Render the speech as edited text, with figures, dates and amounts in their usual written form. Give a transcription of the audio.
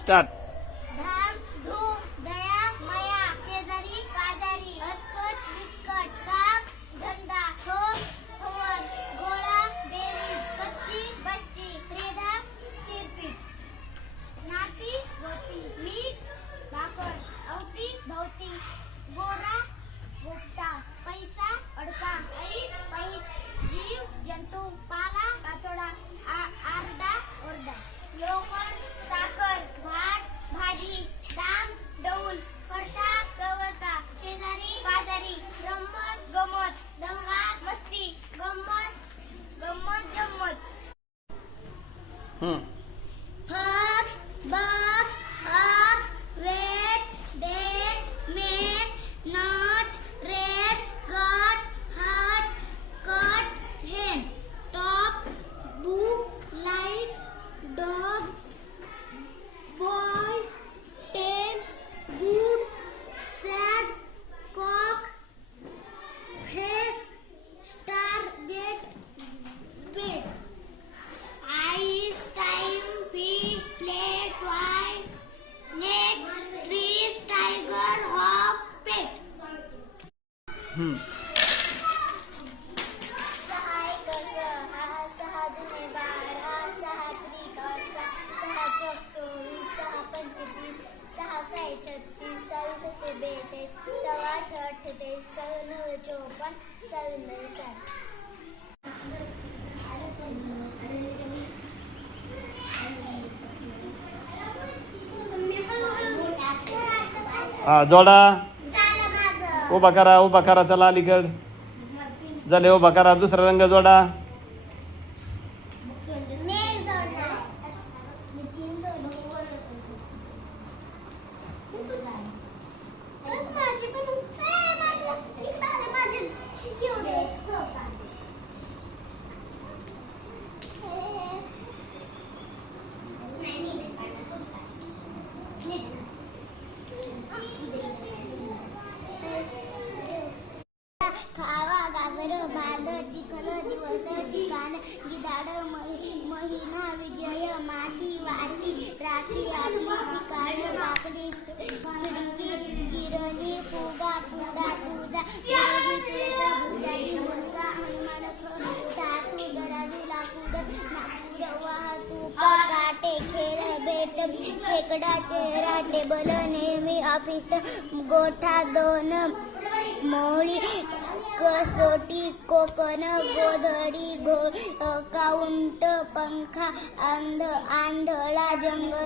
Start. धाम धूम दया मया शेजारी पाजारी हसकट बिस्कट काम धंदा ठोक ठोवर गोळा बेरीज कच्ची बच्ची त्रेदा तिरपीट नाती गोती मीठ भाकर अवती भवती गोरा गोपटा पैसा अडका ऐस पैस जीव जंतू पाला पाचोडा आरडा ओरडा लोकर साखर भात भाजी दाम डौल करता सवता शेजारी पाजारी रम्मत गमत दंगा मस्ती गम्मत गम्मत जम्मत fuck buck hack wait date mate not red gut heart cut hen top book light dog boy, ten, good, sad, cock, face, star, get, bed. Ice, time, fish, plate, wine, net, trees, tiger, hawk, pet. सहाय कसं हा सहा दुने बारा सहा त्रिक अठरा सहा चौक 24 सहा पंचवीस सहा साई 36 सहावीस सत्ते 42 सहा आठ 48 सहा नऊ 54 सहा नऊ 60. हा जोडा. उभा करा चला अलीकड झाले. उभा करा. दुसरा रंग जोडा. खावा गागर भाद चिखल दिवस ठिकाण गिधाड महिना विजय माती वाटी रात्री आपली पिकाळ काकडी खिडकी गिरणी फुगा पुडा तुझा भुजाची मुलगा हनुमान सासू दराजू लाकूड नागपूर वाहतूक काटे खेळ भेट खेकडा चेहरा टेबल नेहमी ऑफिस गोठा दोन मोळी कसोटी कोकण गोधडी काउंट पंखा आंधळा जंगल